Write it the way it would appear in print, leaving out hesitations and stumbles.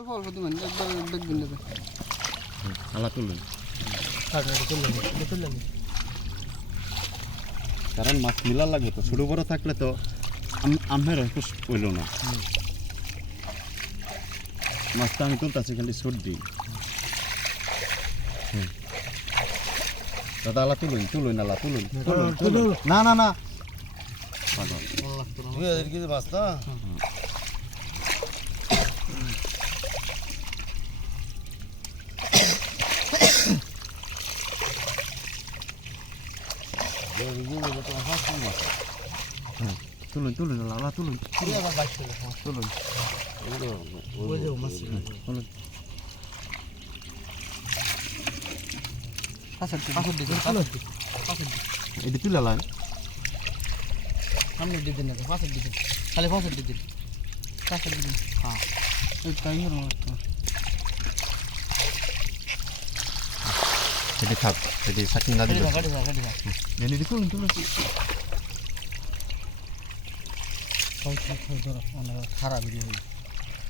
অল্প অল্প দিবেন একবার দেখবেন না আলা তুলুন কারণ মাছ মিলা লাগবে তো ছোট বড় থাকলে তো আমের হয়তো হইল না মাছটা আমি তুলতেছি খালি সর্দি দাদা আলা তুলুন তুলুন আলা তুলুন তুলুন না না না 2000 কেজি মাছ না তুলুন তুলুন আলা তুলুন তুলুন তুলুন এটি তুলে লাইন সামনে দিতেন না পাশের দিতেন খালি পাশের দিতেন পাশের দিতেন হ্যাঁ তাই হলো এটি থাক এটি সাকিন না দিলে এটি তুলুন তুলুন খারাপ ভিডিও